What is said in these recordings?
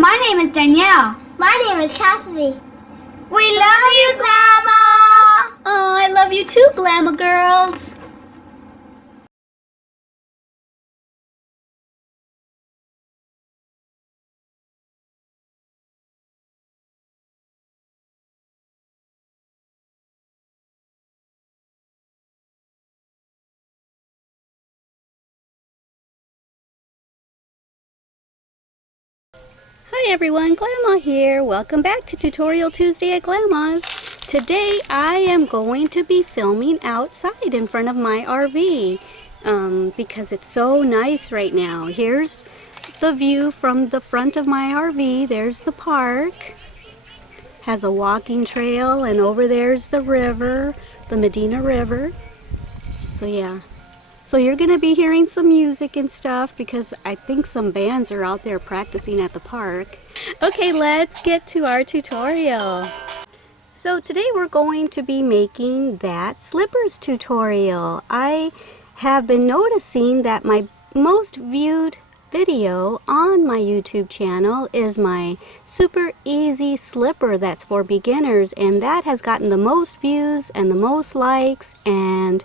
My name is Danielle. My name is Cassidy. We love you, Glama! Oh, I love you too, Glama girls. Hi everyone, Glama here. Welcome back to Tutorial Tuesday at Glama's. Today I am going to be filming outside in front of my RV because it's so nice right now. Here's the view from the front of my RV. There's the park. Has a walking trail, and over there's the river, the Medina River. So yeah. So you're going to be hearing some music and stuff because I think some bands are out there practicing at the park. Okay, let's get to our tutorial. So today we're going to be making that slippers tutorial. I have been noticing that my most viewed video on my YouTube channel is my super easy slipper that's for beginners, and that has gotten the most views and the most likes, and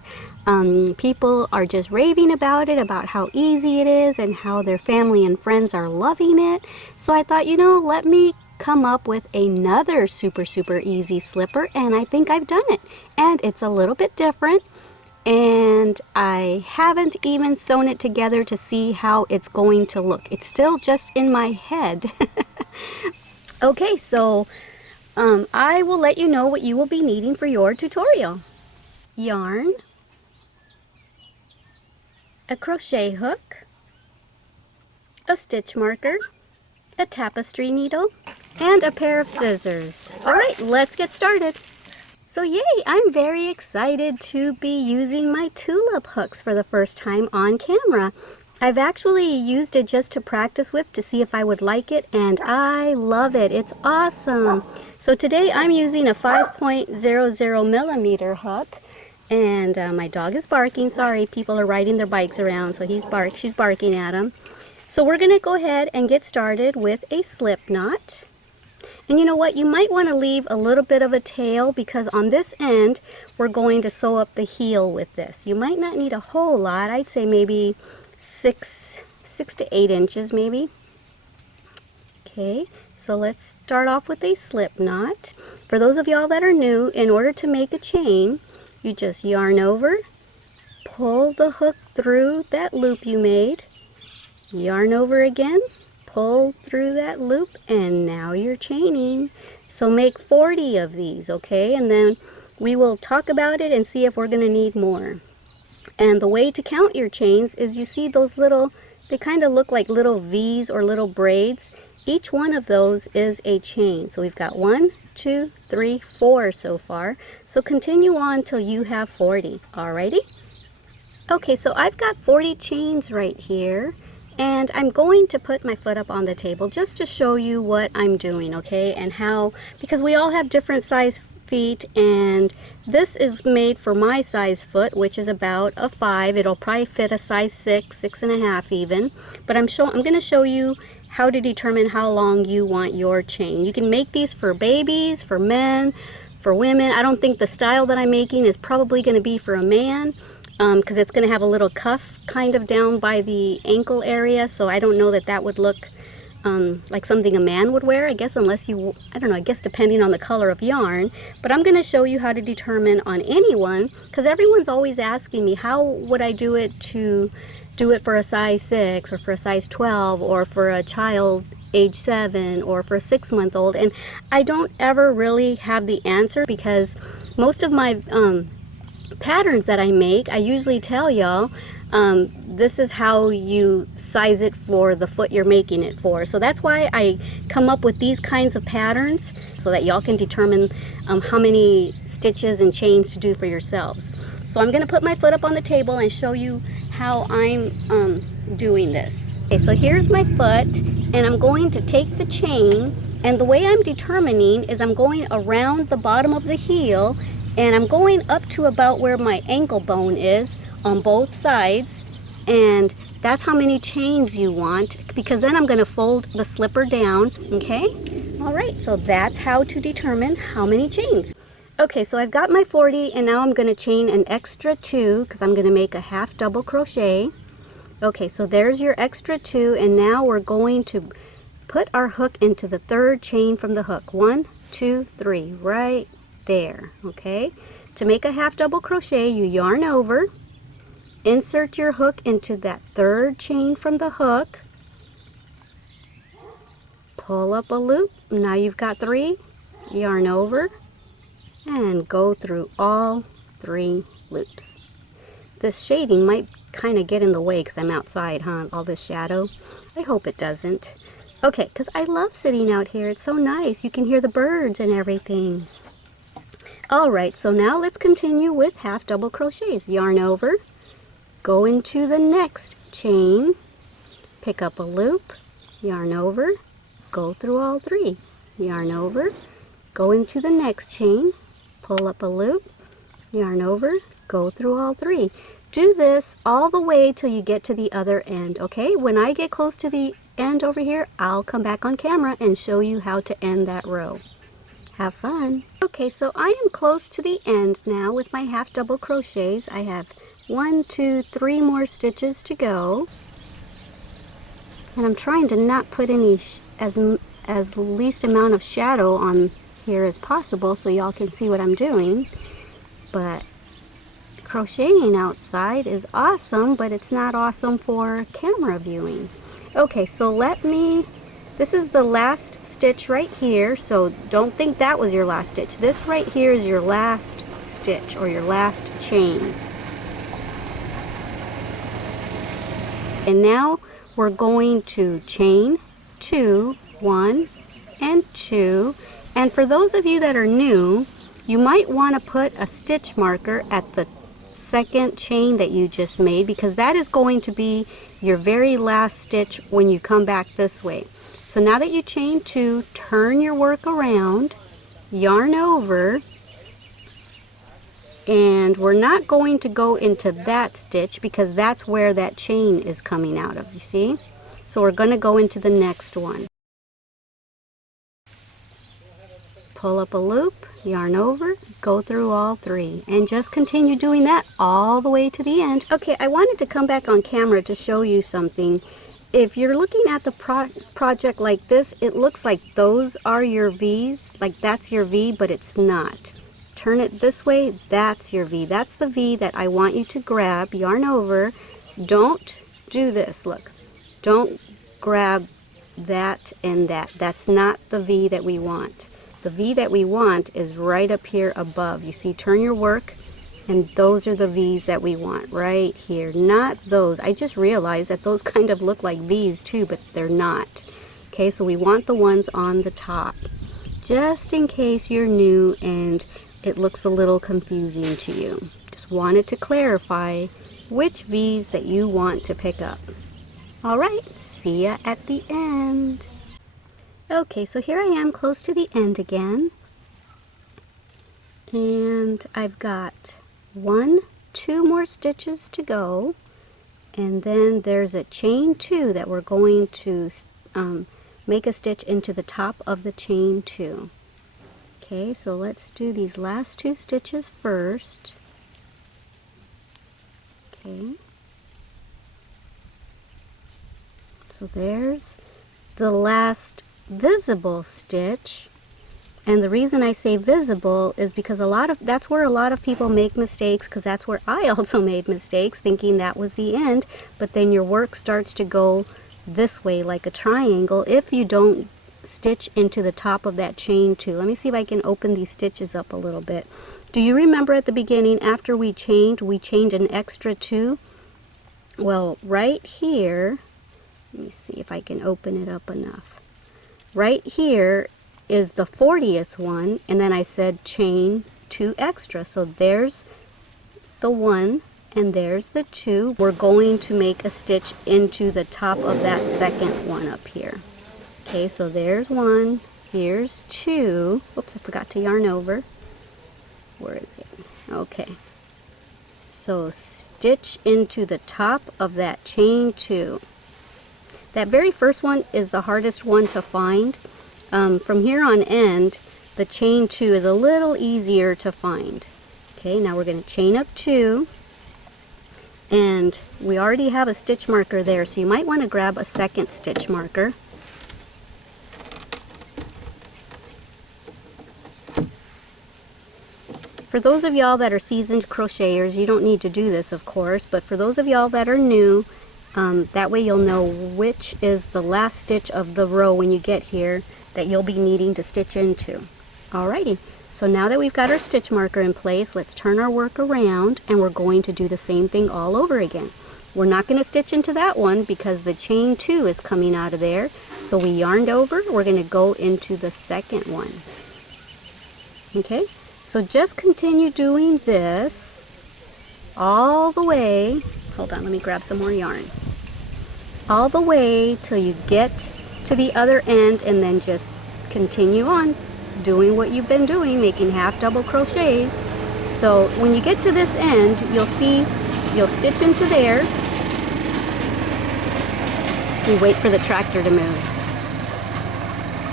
people are just raving about it, about how easy it is and how their family and friends are loving it. So I thought, you know, let me come up with another super easy slipper, and I think I've done it. And it's a little bit different, and I haven't even sewn it together to see how it's going to look. It's still just in my head. Okay, so I will let you know what you will be needing for your tutorial. Yarn, a crochet hook, a stitch marker, a tapestry needle, and a pair of scissors. Alright, let's get started. So yay, I'm very excited to be using my tulip hooks for the first time on camera. I've actually used it just to practice with to see if I would like it, and I love it. It's awesome. So today I'm using a 5.00 millimeter hook. And my dog is barking. Sorry, people are riding their bikes around, so she's barking at him. So we're going to go ahead and get started with a slip knot. And you know what? You might want to leave a little bit of a tail because on this end, we're going to sew up the heel with this. You might not need a whole lot. I'd say maybe 6 to 8 inches maybe. Okay, so let's start off with a slip knot. For those of y'all that are new, in order to make a chain, you just yarn over, pull the hook through that loop you made, yarn over again, pull through that loop, and now you're chaining. So make 40 of these, okay? And then we will talk about it and see if we're going to need more. And the way to count your chains is you see those little, they kind of look like little V's or little braids. Each one of those is a chain. So we've got 1, 2, 3, 4 so far. So continue on till you have 40. Alrighty? Okay, so I've got 40 chains right here, and I'm going to put my foot up on the table just to show you what I'm doing, okay? And how, because we all have different size feet, and this is made for my size foot, which is about a 5. It'll probably fit a size 6, 6.5 even. But I'm going to show you how to determine how long you want your chain. You can make these for babies, for men, for women. I don't think the style that I'm making is probably going to be for a man because it's going to have a little cuff kind of down by the ankle area, so I don't know that that would look like something a man would wear, I guess, unless you, I don't know, I guess depending on the color of yarn. But I'm going to show you how to determine on anyone, because everyone's always asking me how would I do it to do it for a size 6 or for a size 12 or for a child age 7 or for a 6-month-old, and I don't ever really have the answer because most of my patterns that I make, I usually tell y'all this is how you size it for the foot you're making it for. So that's why I come up with these kinds of patterns so that y'all can determine how many stitches and chains to do for yourselves. So I'm going to put my foot up on the table and show you how I'm doing this. Okay, so here's my foot, and I'm going to take the chain, and the way I'm determining is I'm going around the bottom of the heel, and I'm going up to about where my ankle bone is on both sides, and That's how many chains you want, because then I'm going to fold the slipper down, okay? All right, so that's how to determine how many chains. Okay, so I've got my 40, and now I'm going to chain an extra 2 because I'm going to make a half double crochet. Okay, so there's your extra 2, and now we're going to put our hook into the 3rd chain from the hook. 1, 2, 3, right there, okay? To make a half double crochet, you yarn over, insert your hook into that 3rd chain from the hook, pull up a loop. Now you've got 3, yarn over, and go through all 3 loops. This shading might kind of get in the way because I'm outside, huh? All this shadow. I hope it doesn't. Okay, because I love sitting out here. It's so nice. You can hear the birds and everything. Alright, so now let's continue with half double crochets. Yarn over, go into the next chain, pick up a loop, yarn over, go through all 3. Yarn over, go into the next chain, pull up a loop, yarn over, go through all 3. Do this all the way till you get to the other end, okay? When I get close to the end over here, I'll come back on camera and show you how to end that row. Have fun. Okay, so I am close to the end now with my half double crochets. I have 1, 2, 3 more stitches to go. And I'm trying to not put any as least amount of shadow on here as possible so y'all can see what I'm doing. But crocheting outside is awesome, but it's not awesome for camera viewing. Okay, so this is the last stitch right here, so don't think that was your last stitch. This right here is your last stitch or your last chain. And now we're going to chain 2, 1 and 2. And for those of you that are new, you might want to put a stitch marker at the 2nd chain that you just made, because that is going to be your very last stitch when you come back this way. So now that you chain 2, turn your work around, yarn over, and we're not going to go into that stitch because that's where that chain is coming out of, you see? So we're going to go into the next one. Pull up a loop, yarn over, go through all 3, and just continue doing that all the way to the end. Okay, I wanted to come back on camera to show you something. If you're looking at the project like this, it looks like those are your V's, like that's your V, but it's not. Turn it this way, that's your V. That's the V that I want you to grab, yarn over. Don't do this, look. Don't grab that and that. That's not the V that we want. The V that we want is right up here above. You see, turn your work, and those are the V's that we want right here, not those. I just realized that those kind of look like V's too, but they're not. Okay, so we want the ones on the top, just in case you're new and it looks a little confusing to you. Just wanted to clarify which V's that you want to pick up. All right, see ya at the end. Okay, so here I am close to the end again, and I've got 1, 2 more stitches to go, and then there's a chain 2 that we're going to make a stitch into the top of the chain 2. Okay, so let's do these last 2 stitches first. Okay, so there's the last visible stitch. And the reason I say visible is because that's where a lot of people make mistakes, because that's where I also made mistakes, thinking that was the end. But then your work starts to go this way like a triangle if you don't stitch into the top of that chain 2. Let me see if I can open these stitches up a little bit. Do you remember at the beginning, after we chained an extra 2? Well, right here, let me see if I can open it up enough. Right here is the 40th one, and then I said chain 2 extra. So there's the 1 and there's the 2. We're going to make a stitch into the top of that 2nd one up here. Okay, so there's 1, here's 2. Oops, I forgot to yarn over. Where is it? Okay. So stitch into the top of that chain 2. That very first one is the hardest one to find. From here on end, the chain 2 is a little easier to find. Okay, now we're going to chain up 2, and we already have a stitch marker there, so you might want to grab a second stitch marker. For those of y'all that are seasoned crocheters, you don't need to do this, of course, but for those of y'all that are new, that way you'll know which is the last stitch of the row when you get here that you'll be needing to stitch into. Alrighty, so now that we've got our stitch marker in place, let's turn our work around and we're going to do the same thing all over again. We're not going to stitch into that one because the chain 2 is coming out of there. So we yarned over, we're going to go into the second one. Okay, so just continue doing this all the way. Hold on, let me grab some more yarn. All the way till you get to the other end, and then just continue on doing what you've been doing, making half double crochets. So when you get to this end, you'll see you'll stitch into there. We wait for the tractor to move.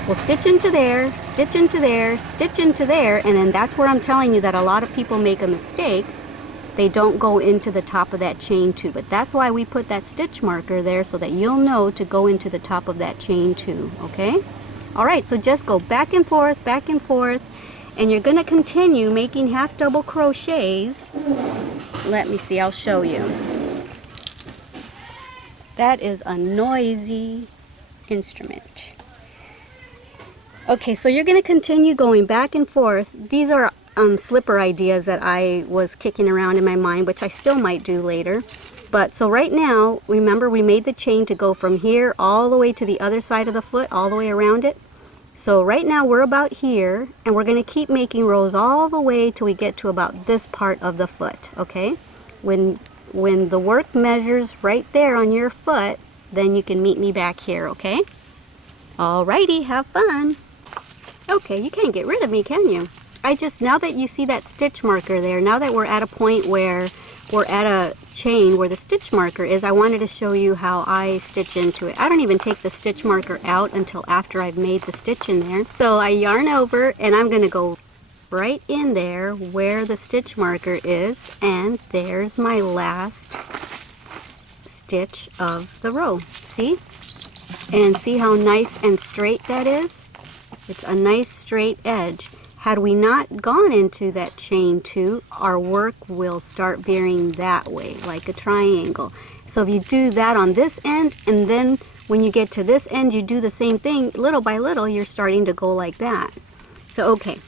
We'll stitch into there, stitch into there, stitch into there, and then that's where I'm telling you that a lot of people make a mistake. They don't go into the top of that chain 2, but that's why we put that stitch marker there, so that you'll know to go into the top of that chain 2, okay? Alright, so just go back and forth, and you're going to continue making half double crochets. Let me see, I'll show you. That is a noisy instrument. Okay, so you're going to continue going back and forth. These are slipper ideas that I was kicking around in my mind, which I still might do later. But so right now, remember we made the chain to go from here all the way to the other side of the foot, all the way around it. So right now we're about here, and we're going to keep making rows all the way till we get to about this part of the foot, okay? When the work measures right there on your foot, then you can meet me back here, okay? Alrighty, have fun. Okay, you can't get rid of me, can you? Now that you see that stitch marker there, now that we're at a point where we're at a chain where the stitch marker is, I wanted to show you how I stitch into it. I don't even take the stitch marker out until after I've made the stitch in there. So I yarn over, and I'm going to go right in there where the stitch marker is, and there's my last stitch of the row. See? And see how nice and straight that is? It's a nice straight edge. Had we not gone into that chain 2, our work will start veering that way, like a triangle. So if you do that on this end, and then when you get to this end, you do the same thing, little by little, you're starting to go like that. So, okay.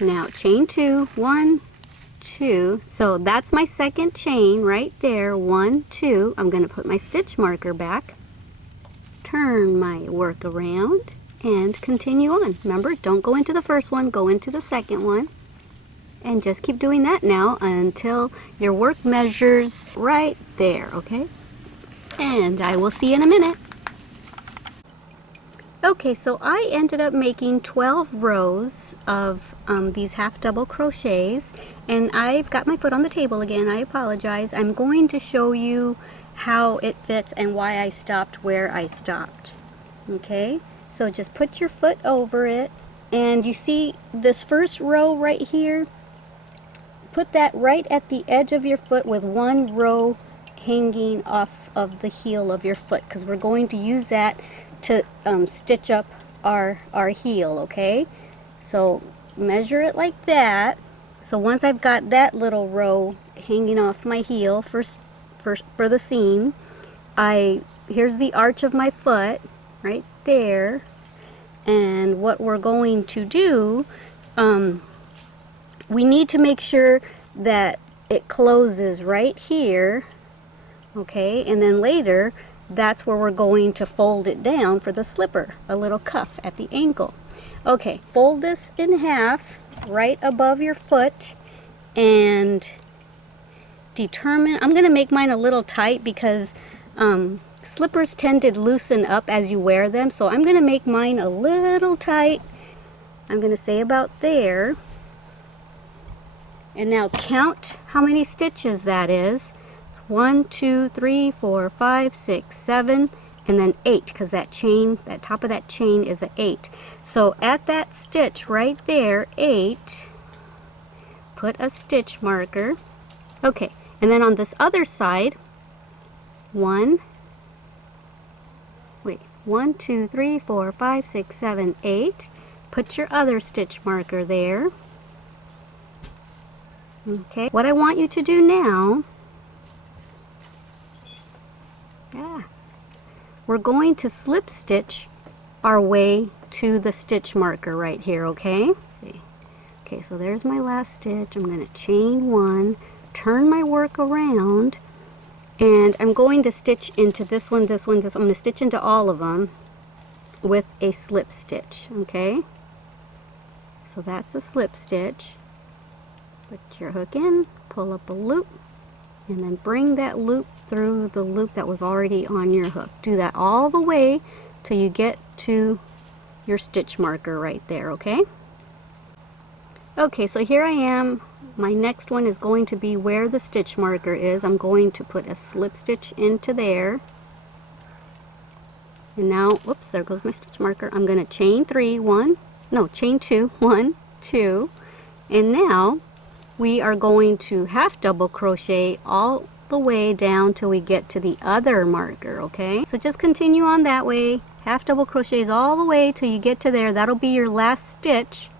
Now, chain 2, 1, 2. So that's my second chain right there, 1, 2. I'm going to put my stitch marker back, turn my work around, and continue on. Remember, don't go into the first one, go into the second one, and just keep doing that now until your work measures right there, okay? And I will see you in a minute. Okay, so I ended up making 12 rows of these half double crochets, and I've got my foot on the table again. I apologize. I'm going to show you how it fits and why I stopped where I stopped. Okay? So just put your foot over it, and you see this first row right here? Put that right at the edge of your foot with one row hanging off of the heel of your foot, because we're going to use that to stitch up our heel, okay? So measure it like that. So once I've got that little row hanging off my heel for the seam, here's the arch of my foot right there, and what we're going to do, we need to make sure that it closes right here, okay, and then later that's where we're going to fold it down for the slipper, a little cuff at the ankle. Okay, fold this in half right above your foot, and determine, I'm going to make mine a little tight because slippers tend to loosen up as you wear them, so I'm going to make mine a little tight. I'm going to say about there, And now count how many stitches that is. It's 1, 2, 3, 4, 5, 6, 7, and then 8, because that chain, that top of that chain is an 8. So at that stitch right there, 8, put a stitch marker. Okay, and then on this other side, 1, 2, 3, 4, 5, 6, 7, 8. Put your other stitch marker there. Okay, what I want you to do now, we're going to slip stitch our way to the stitch marker right here, okay? See. Okay, so there's my last stitch. I'm going to chain 1, turn my work around, and I'm going to stitch into this one, this one, this one. I'm going to stitch into all of them with a slip stitch, okay? So that's a slip stitch. Put your hook in, pull up a loop, and then bring that loop through the loop that was already on your hook. Do that all the way till you get to your stitch marker right there, okay? Okay, so here I am. My next one is going to be where the stitch marker is. I'm going to put a slip stitch into there. And now, whoops, there goes my stitch marker. I'm going to chain 3, chain 2, 1, 2, and now we are going to half double crochet all the way down till we get to the other marker, okay? So just continue on that way, half double crochets all the way till you get to there. That'll be your last stitch,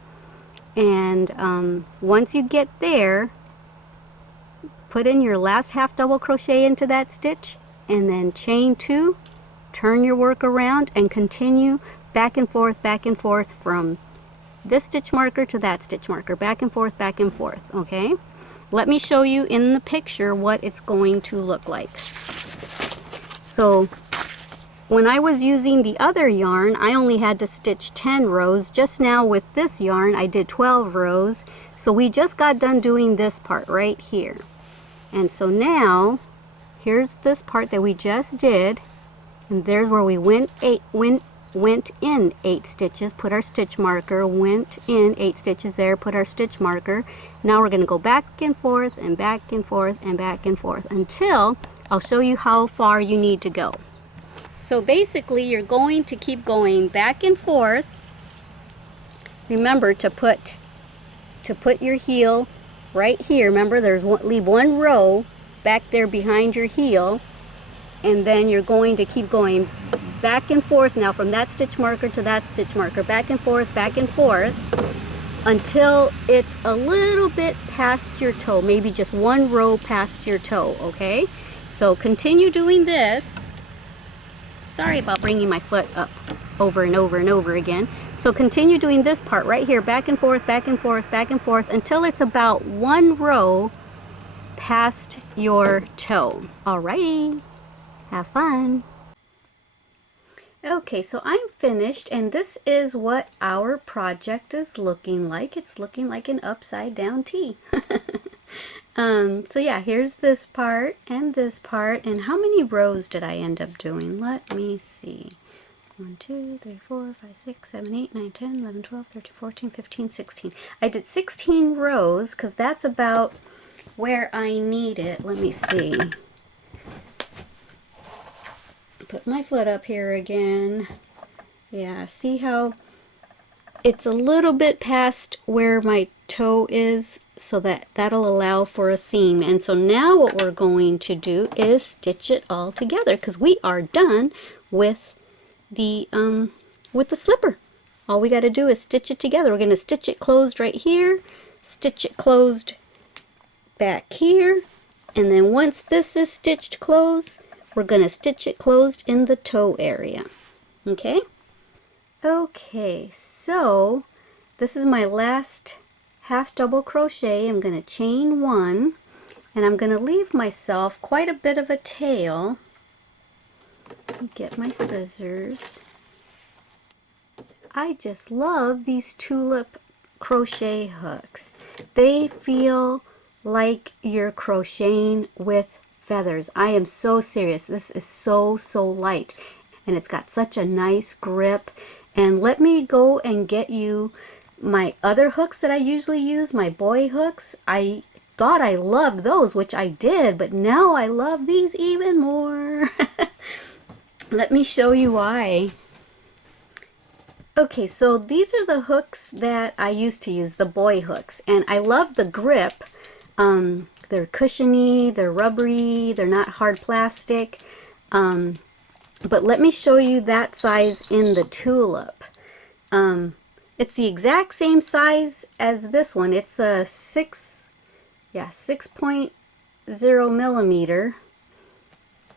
and once you get there, put in your last half double crochet into that stitch, and then chain 2, turn your work around, and continue back and forth from this stitch marker to that stitch marker, back and forth, okay? Let me show you in the picture what it's going to look like. So when I was using the other yarn, I only had to stitch 10 rows. Just now with this yarn, I did 12 rows. So we just got done doing this part right here. And so now, here's this part that we just did, and there's where we went in 8 stitches, put our stitch marker, went in 8 stitches there, put our stitch marker. Now we're going to go back and forth and back and forth and back and forth until I'll show you how far you need to go. So basically you're going to keep going back and forth. Remember to put your heel right here. Remember, leave one row back there behind your heel, and then you're going to keep going back and forth now from that stitch marker to that stitch marker, back and forth until it's a little bit past your toe, maybe just one row past your toe, okay? So continue doing this. Sorry about bringing my foot up over and over and over again. So continue doing this part right here, back and forth until it's about one row past your toe. Alrighty, have fun. Okay, so I'm finished, and this is what our project is looking like. It's looking like an upside down T. So yeah, here's this part, and how many rows did I end up doing? Let me see. 1, 2, 3, 4, 5, 6, 7, 8, 9, 10, 11, 12, 13, 14, 15, 16. I did 16 rows because that's about where I need it. Let me see. Put my foot up here again. Yeah, see how it's a little bit past where my toe is, so that'll allow for a seam. And so now what we're going to do is stitch it all together because we are done with the slipper. All we got to do is stitch it together. We're going to stitch it closed right here, stitch it closed back here, and then once this is stitched closed, we're going to stitch it closed in the toe area. Okay? Okay, so this is my last half double crochet. I'm going to chain 1, and I'm going to leave myself quite a bit of a tail. Get my scissors. I just love these tulip crochet hooks. They feel like you're crocheting with feathers. I am so serious. This is so light, and it's got such a nice grip. And let me go and get you My other hooks that I usually use, my boy hooks, I thought I loved those, which I did, but now I love these even more. Let me show you why. Okay, so these are the hooks that I used to use, the boy hooks, and I love the grip. They're cushiony, they're rubbery, they're not hard plastic. But let me show you that size in the tulip. It's the exact same size as this one. It's a 6.0 millimeter,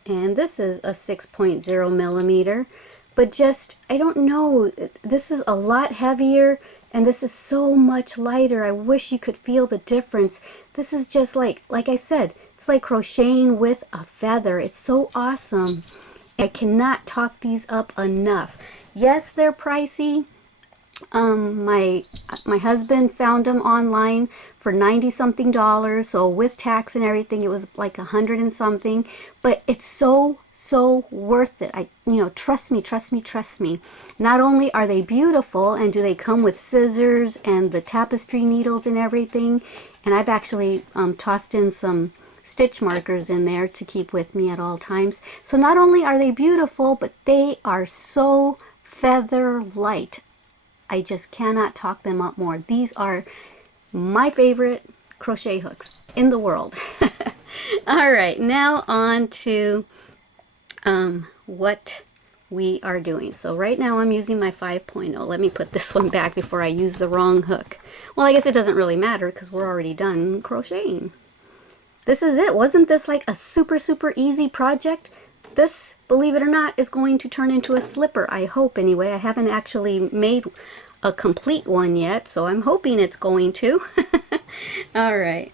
and this is a 6.0 millimeter. But just, I don't know, this is a lot heavier and this is so much lighter. I wish you could feel the difference. This is just like I said, it's like crocheting with a feather. It's so awesome. I cannot talk these up enough. Yes, they're pricey. My husband found them online for $90-something, so with tax and everything it was like $100 and something, but it's so worth it. Trust me. Not only are they beautiful, and do they come with scissors and the tapestry needles and everything, and I've actually tossed in some stitch markers in there to keep with me at all times. So not only are they beautiful, but they are so feather light. I just cannot talk them up more. These are my favorite crochet hooks in the world. All right, now on to what we are doing. So right now I'm using my 5.0. Let me put this one back before I use the wrong hook. Well, I guess it doesn't really matter because we're already done crocheting. This is it. Wasn't this like a super easy project? This, believe it or not, is going to turn into a slipper, I hope anyway. I haven't actually made a complete one yet, so I'm hoping it's going to. All right.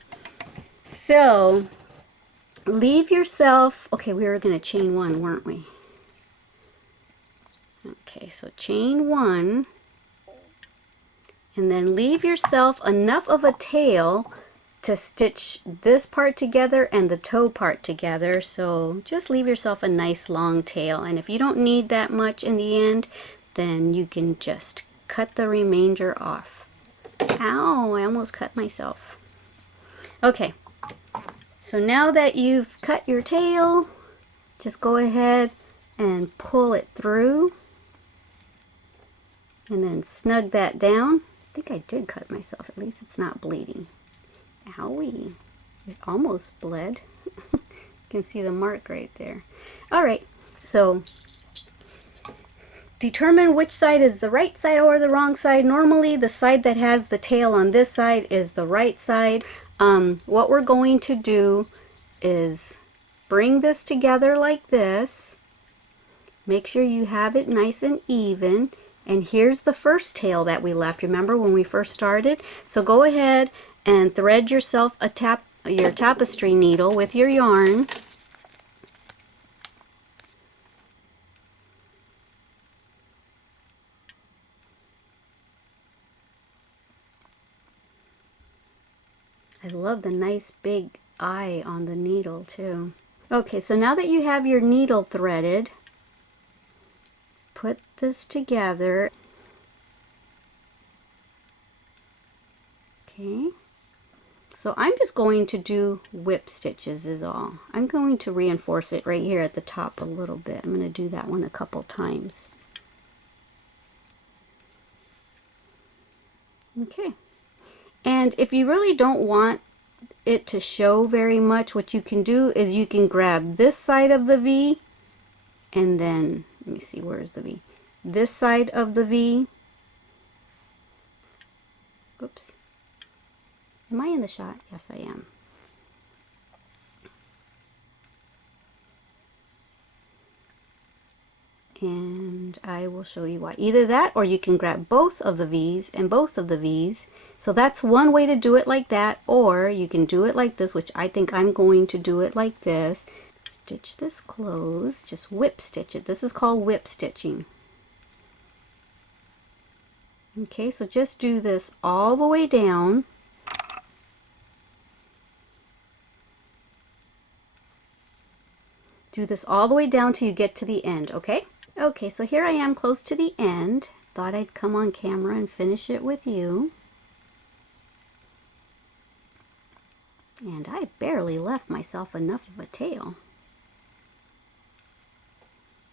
So, leave yourself, okay, we were going to chain one, weren't we? Okay, so chain one, and then leave yourself enough of a tail to stitch this part together and the toe part together. So just leave yourself a nice long tail, and if you don't need that much in the end, then you can just cut the remainder off. Ow, I almost cut myself. Okay, so now that you've cut your tail, just go ahead and pull it through and then snug that down. I think I did cut myself, at least it's not bleeding. Owie, it almost bled. You can see the mark right there. All right, so determine which side is the right side or the wrong side. Normally the side that has the tail on this side is the right side. What we're going to do is bring this together like this. Make sure you have it nice and even. And here's the first tail that we left. Remember when we first started? So go ahead and thread yourself your tapestry needle with your yarn. I love the nice big eye on the needle too. Okay, so now that you have your needle threaded, put this together. Okay. So I'm just going to do whip stitches is all. I'm going to reinforce it right here at the top a little bit. I'm going to do that one a couple times. Okay. And if you really don't want it to show very much, what you can do is you can grab this side of the V and then, let me see, where's the V? This side of the V. Oops. Am I in the shot? Yes, I am. And I will show you why. Either that, or you can grab both of the V's and both of the V's. So that's one way to do it like that, or you can do it like this, which I think I'm going to do it like this. Stitch this closed, just whip stitch it. This is called whip stitching. Okay, so just do this all the way down. Do this all the way down till you get to the end, okay? Okay, so here I am close to the end. thought I'd come on camera and finish it with you. And I barely left myself enough of a tail.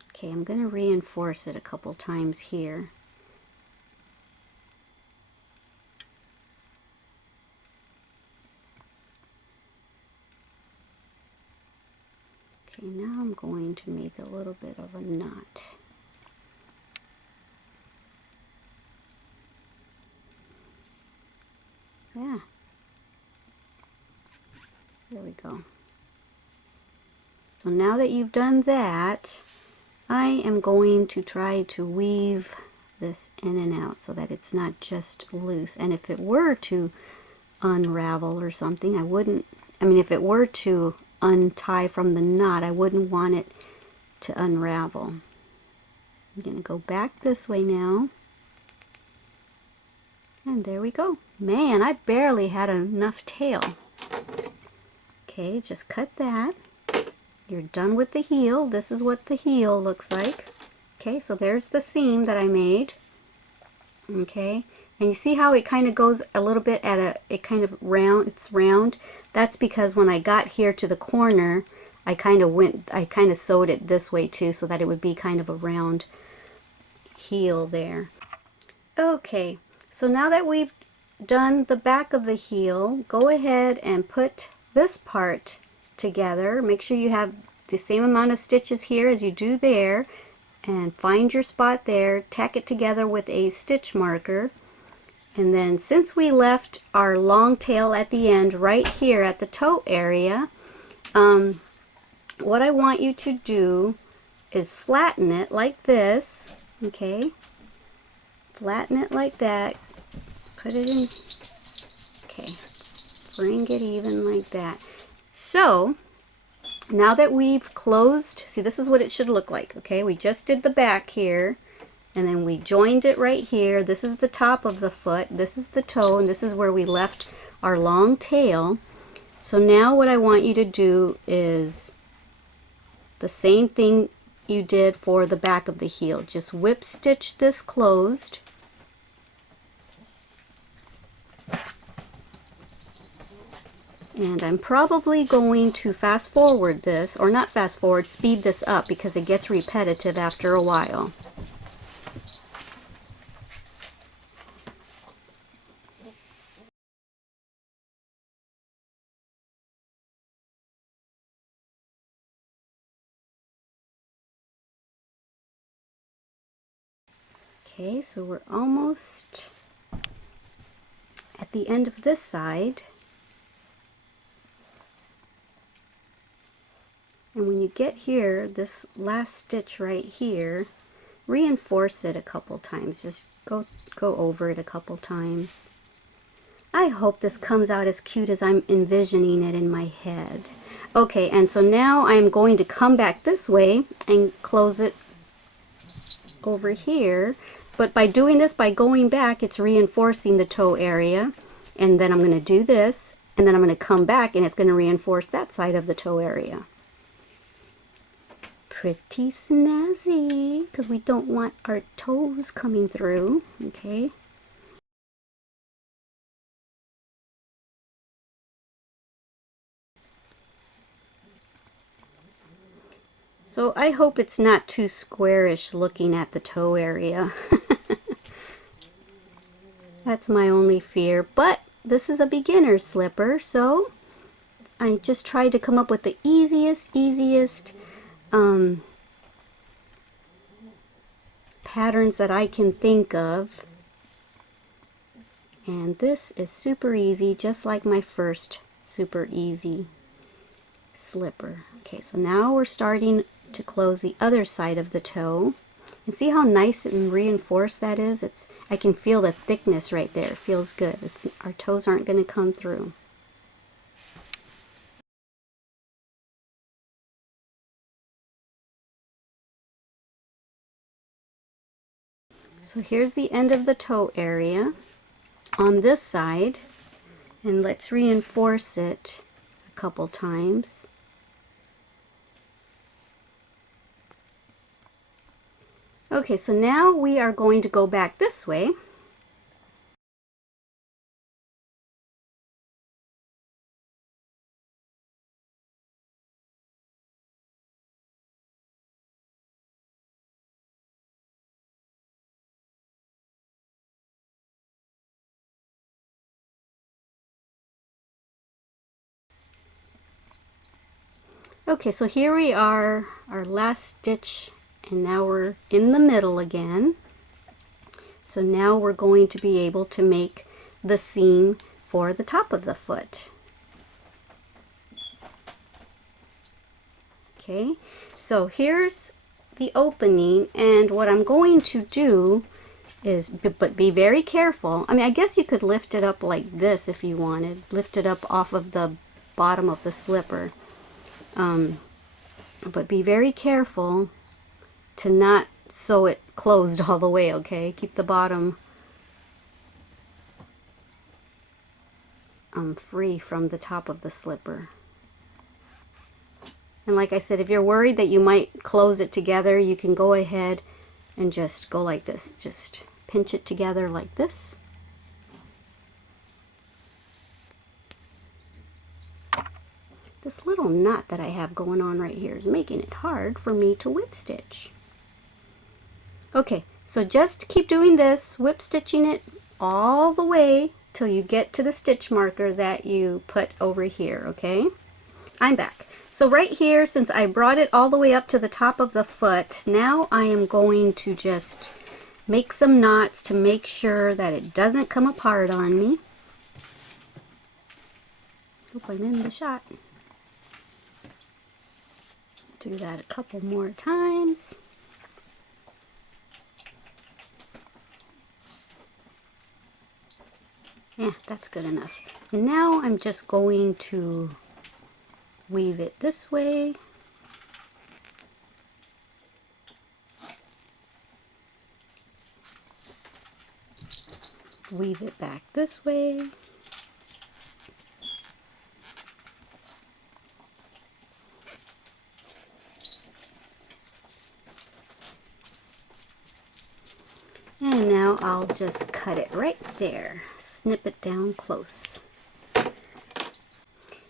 Okay, I'm going to reinforce it a couple times here. Okay, now I'm going to make a little bit of a knot. Yeah. There we go. So now that you've done that, I am going to try to weave this in and out so that it's not just loose. And if it were to unravel or something, if it were to untie from the knot, I wouldn't want it to unravel. I'm going to go back this way now. And there we go. Man, I barely had enough tail. Okay, just cut that. You're done with the heel. This is what the heel looks like. Okay, so there's the seam that I made. Okay, and you see how it kind of goes a little bit at it's round. That's because when I got here to the corner, I kind of sewed it this way too, so that it would be kind of a round heel there. Okay, so now that we've done the back of the heel, go ahead and put this part together. Make sure you have the same amount of stitches here as you do there, and find your spot there, tack it together with a stitch marker. And then since we left our long tail at the end right here at the toe area, what I want you to do is flatten it like this. Okay, flatten it like that, put it in, okay, bring it even like that. So now that we've closed, see, this is what it should look like. Okay, we just did the back here, and then we joined it right here. This is the top of the foot, this is the toe, and this is where we left our long tail. So now what I want you to do is the same thing you did for the back of the heel. Just whip stitch this closed. And I'm probably going to fast forward this, or not fast forward, speed this up, because it gets repetitive after a while. Okay, so we're almost at the end of this side. And when you get here, this last stitch right here, reinforce it a couple times. Just go over it a couple times. I hope this comes out as cute as I'm envisioning it in my head. Okay, and so now I'm going to come back this way and close it over here. But by doing this, by going back, it's reinforcing the toe area. And then I'm going to do this, and then I'm going to come back, and it's going to reinforce that side of the toe area. Pretty snazzy, because we don't want our toes coming through. Okay. So I hope it's not too squarish looking at the toe area. That's my only fear, but this is a beginner slipper, so I just tried to come up with the easiest patterns that I can think of. And this is super easy, just like my first super easy slipper. Okay, so now we're starting to close the other side of the toe. And see how nice and reinforced that is? I can feel the thickness right there. It feels good. Our toes aren't going to come through. So here's the end of the toe area on this side, and let's reinforce it a couple times. Okay, so now we are going to go back this way. Okay, so here we are, our last stitch, and now we're in the middle again. So now we're going to be able to make the seam for the top of the foot. Okay, so here's the opening, and what I'm going to do is, but be very careful. I mean, I guess you could lift it up like this if you wanted. Lift it up off of the bottom of the slipper. But be very careful to not sew it closed all the way, okay? Keep the bottom free from the top of the slipper. And like I said, if you're worried that you might close it together, you can go ahead and just go like this. Just pinch it together like this. This little knot that I have going on right here is making it hard for me to whip stitch. Okay, so just keep doing this, whip stitching it all the way till you get to the stitch marker that you put over here, okay? I'm back. So right here, since I brought it all the way up to the top of the foot, now I am going to just make some knots to make sure that it doesn't come apart on me. Hope I'm in the shot. Do that a couple more times. Yeah, that's good enough. And now I'm just going to weave it this way. Weave it back this way. And now I'll just cut it right there. Snip it down close.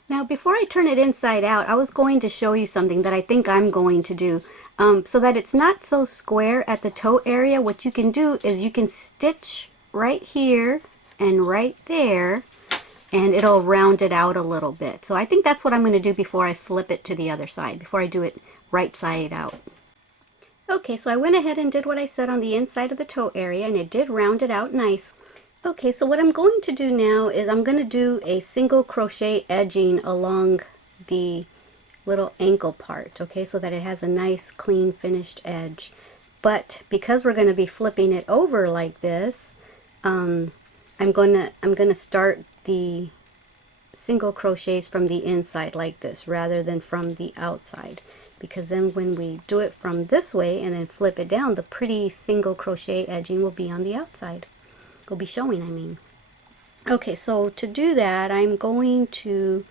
Now before I turn it inside out, I was going to show you something that I think I'm going to do. So that it's not so square at the toe area, what you can do is you can stitch right here and right there, and it'll round it out a little bit. So I think that's what I'm going to do before I flip it to the other side, before I do it right side out. Okay, so I went ahead and did what I said on the inside of the toe area, and it did round it out nice. Okay, so what I'm going to do now is I'm going to do a single crochet edging along the little ankle part, okay, so that it has a nice clean finished edge. But because we're going to be flipping it over like this, I'm gonna start the single crochets from the inside like this rather than from the outside, because then when we do it from this way and then flip it down, the pretty single crochet edging will be on the outside. Will be showing, I mean. Okay, so to do that, I'm going to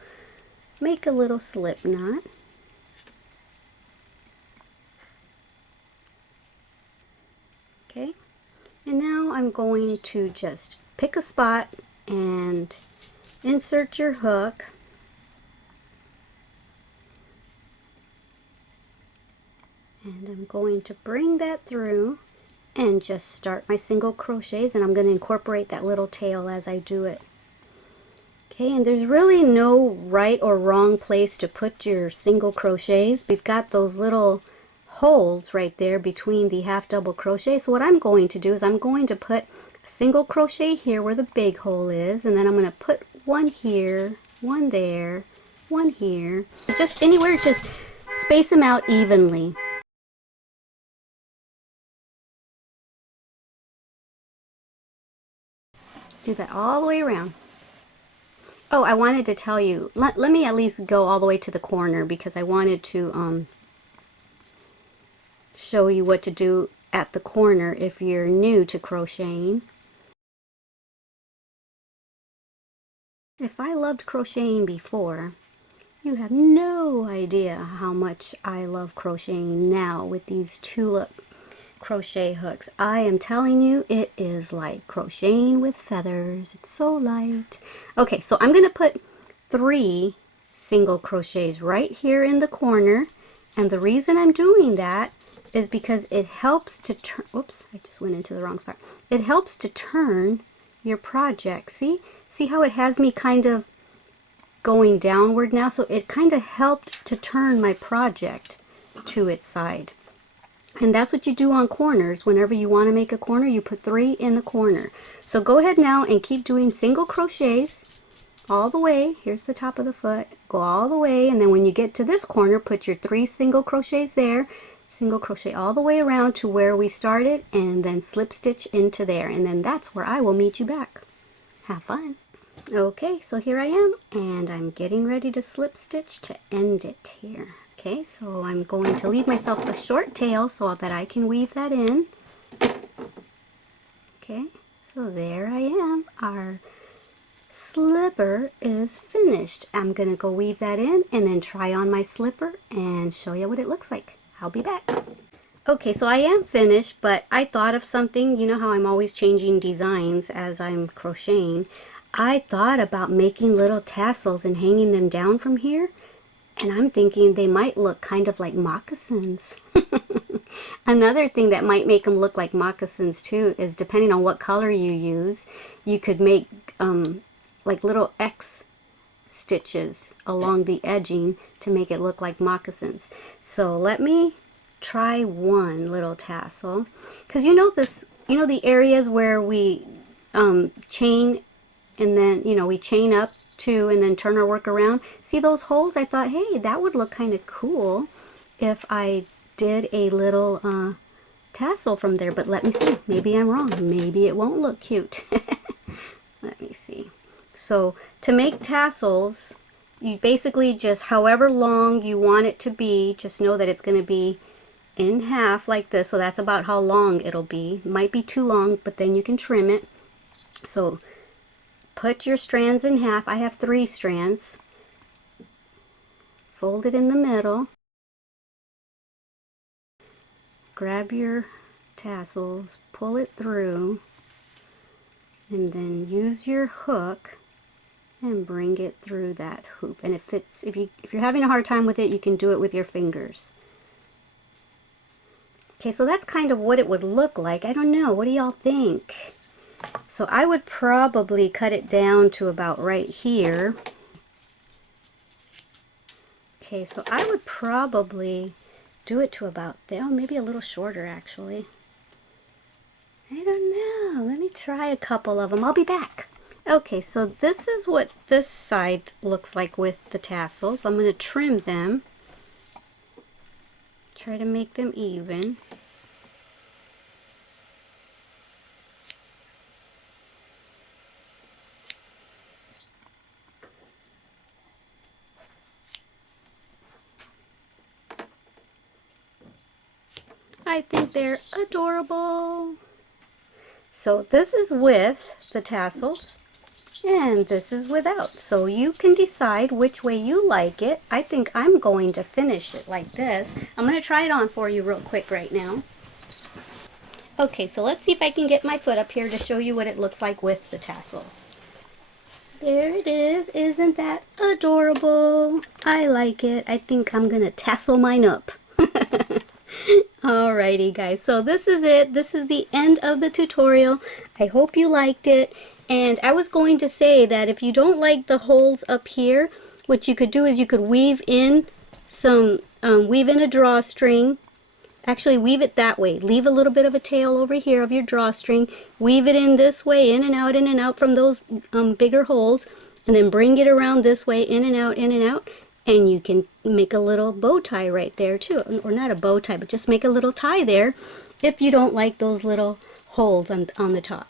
make a little slip knot. Okay, and now I'm going to just pick a spot and insert your hook. And I'm going to bring that through and just start my single crochets, and I'm going to incorporate that little tail as I do it. Okay, and there's really no right or wrong place to put your single crochets. We've got those little holes right there between the half double crochet. So what I'm going to do is I'm going to put a single crochet here where the big hole is, and then I'm going to put one here, one there, one here. Just anywhere, just space them out evenly. Do that all the way around. Oh, I wanted to tell you, let me at least go all the way to the corner, because I wanted to show you what to do at the corner if you're new to crocheting. If I loved crocheting before, you have no idea how much I love crocheting now with these tulip crochet hooks. I am telling you, it is like crocheting with feathers. It's so light. Okay, so I'm going to put 3 single crochets right here in the corner, and the reason I'm doing that is because it helps to turn, whoops, I just went into the wrong spot. It helps to turn your project. See how it has me kind of going downward now? So it kind of helped to turn my project to its side. And that's what you do on corners. Whenever you want to make a corner, you put 3 in the corner. So go ahead now and keep doing single crochets all the way. Here's the top of the foot. Go all the way, and then when you get to this corner, put your 3 single crochets there. Single crochet all the way around to where we started, and then slip stitch into there. And then that's where I will meet you back. Have fun. Okay, so here I am, and I'm getting ready to slip stitch to end it here. Okay, so I'm going to leave myself a short tail so that I can weave that in. Okay, so there I am. Our slipper is finished. I'm going to go weave that in and then try on my slipper and show you what it looks like. I'll be back. Okay, so I am finished, but I thought of something. You know how I'm always changing designs as I'm crocheting. I thought about making little tassels and hanging them down from here. And I'm thinking they might look kind of like moccasins. Another thing that might make them look like moccasins too is, depending on what color you use, you could make like little X stitches along the edging to make it look like moccasins. So let me try one little tassel, because you know the areas where we chain, and then we chain up 2 and then turn our work around. See those holes? I thought, hey, that would look kind of cool if I did a little tassel from there. But let me see. Maybe I'm wrong. Maybe it won't look cute. Let me see. So to make tassels, you basically just, however long you want it to be, just know that it's going to be in half like this. So that's about how long it'll be. It might be too long, but then you can trim it. So put your strands in half. I have 3 strands. Fold it in the middle. Grab your tassels, pull it through, and then use your hook and bring it through that hoop. And if you're having a hard time with it, you can do it with your fingers. Okay, so that's kind of what it would look like. I don't know. What do y'all think? So I would probably cut it down to about right here. Okay, so I would probably do it to about there, maybe a little shorter actually. I don't know. Let me try a couple of them. I'll be back. Okay, so this is what this side looks like with the tassels. I'm going to trim them. Try to make them even. I think they're adorable. So this is with the tassels and this is without. So you can decide which way you like it. I think I'm going to finish it like this. I'm going to try it on for you real quick right now. Okay, so let's see if I can get my foot up here to show you what it looks like with the tassels. There it is. Isn't that adorable? I like it. I think I'm going to tassel mine up. Alrighty guys, so this is it. This is the end of the tutorial. I hope you liked it. And I was going to say that if you don't like the holes up here, what you could do is you could weave in some, weave in a drawstring. Actually, weave it that way. Leave a little bit of a tail over here of your drawstring. Weave it in this way, in and out from those bigger holes. And then bring it around this way, in and out, in and out. And you can make a little bow tie right there too. Or not a bow tie, but just make a little tie there if you don't like those little holes on the top.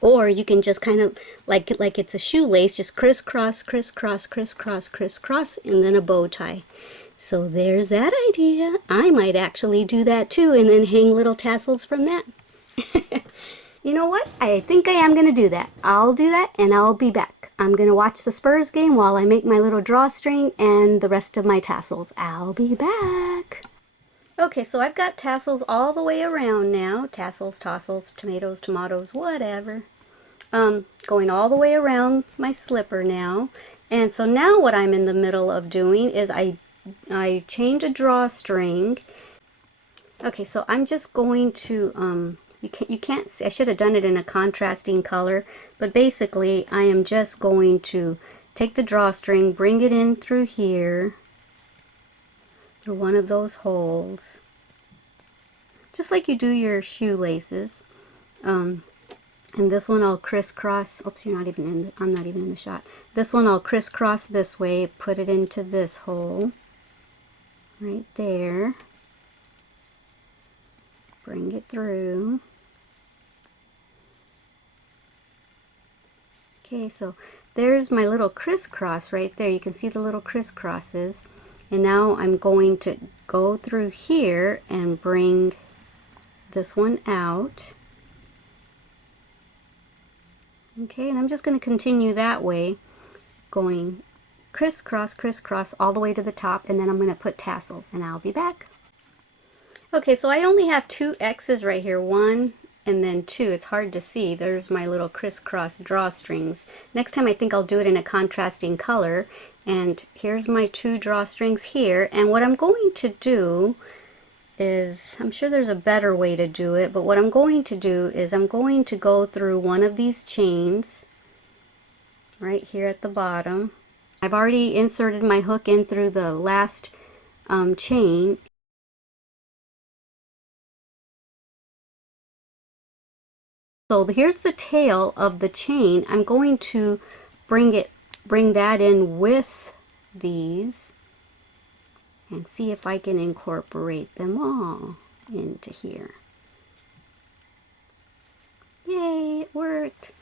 Or you can just kind of, like it's a shoelace, just crisscross, crisscross, crisscross, crisscross, and then a bow tie. So there's that idea. I might actually do that too, and then hang little tassels from that. You know what? I think I am going to do that. I'll do that and I'll be back. I'm going to watch the Spurs game while I make my little drawstring and the rest of my tassels. I'll be back. Okay, so I've got tassels all the way around now. Tassels, tossels, tomatoes, tomatoes, whatever. Going all the way around my slipper now. And so now what I'm in the middle of doing is I change a drawstring. Okay, so I'm just going to, you can't see, I should have done it in a contrasting color, but basically I am just going to take the drawstring, bring it in through here, through one of those holes, just like you do your shoelaces. And this one I'll crisscross. Oops, you're not even in. I'm not even in the shot. This one I'll crisscross this way. Put it into this hole, right there. Bring it through. Okay, so there's my little crisscross right there. You can see the little crisscrosses. And now I'm going to go through here and bring this one out. Okay, and I'm just going to continue that way, going crisscross, crisscross all the way to the top, and then I'm going to put tassels, and I'll be back. Okay, so I only have 2 X's right here, 1 and then 2. It's hard to see. There's my little crisscross drawstrings. Next time I think I'll do it in a contrasting color. And here's my 2 drawstrings here. And what I'm going to do is, I'm sure there's a better way to do it, but what I'm going to do is I'm going to go through one of these chains right here at the bottom. I've already inserted my hook in through the last chain. So here's the tail of the chain. I'm going to bring that in with these and see if I can incorporate them all into here. Yay, it worked.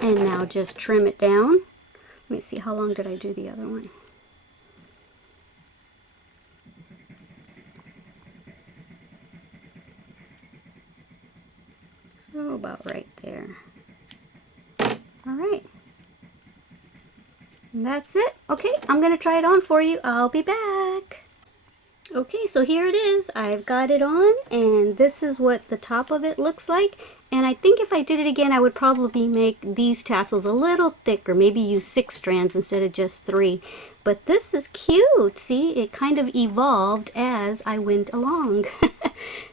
And now just trim it down. Let me see, how long did I do the other one? Oh, about right there. All right. And that's it. Okay, I'm going to try it on for you. I'll be back. Okay, so here it is. I've got it on, and this is what the top of it looks like. And I think if I did it again, I would probably make these tassels a little thicker, maybe use 6 strands instead of just 3. But this is cute. See, it kind of evolved as I went along.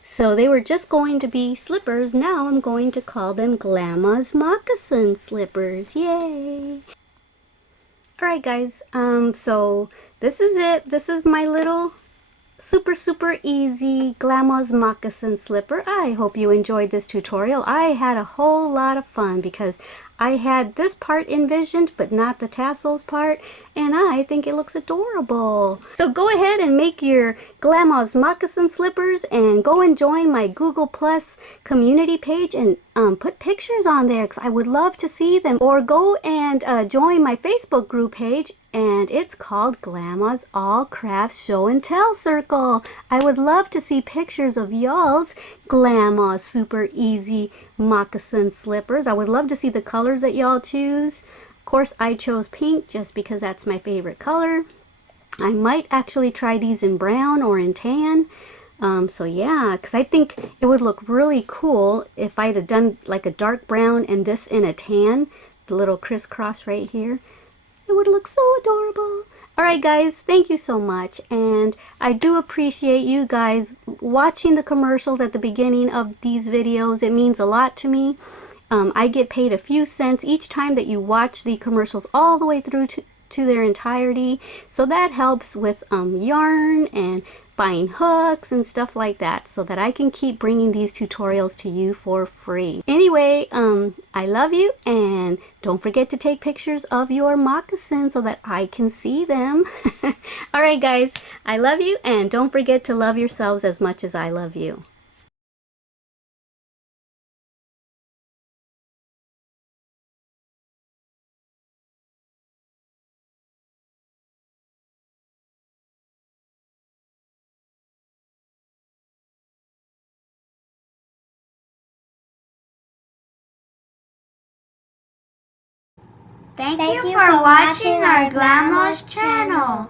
So they were just going to be slippers. Now I'm going to call them Glama's moccasin slippers. Yay! Alright guys, so this is it. This is my little super easy Glama's moccasin slipper. I hope you enjoyed this tutorial. I had a whole lot of fun because I had this part envisioned but not the tassels part, and I think it looks adorable. So go ahead and make your Glama's moccasin slippers and go and join my Google Plus community page and put pictures on there because I would love to see them. Or go and join my Facebook group page, and it's called Glama's All Crafts Show and Tell Circle. I would love to see pictures of y'all's Glama super easy moccasin slippers. I would love to see the colors that y'all choose. Of course, I chose pink just because that's my favorite color. I might actually try these in brown or in tan. So yeah, because I think it would look really cool if I'd have done like a dark brown and this in a tan, the little crisscross right here. It would look so adorable. Alright guys, thank you so much, and I do appreciate you guys watching the commercials at the beginning of these videos. It means a lot to me. I get paid a few cents each time that you watch the commercials all the way through to their entirety, so that helps with yarn and buying hooks and stuff like that, so that I can keep bringing these tutorials to you for free. Anyway, I love you, and don't forget to take pictures of your moccasins so that I can see them. Alright guys, I love you, and don't forget to love yourselves as much as I love you. Thank you for watching our Glama's channel.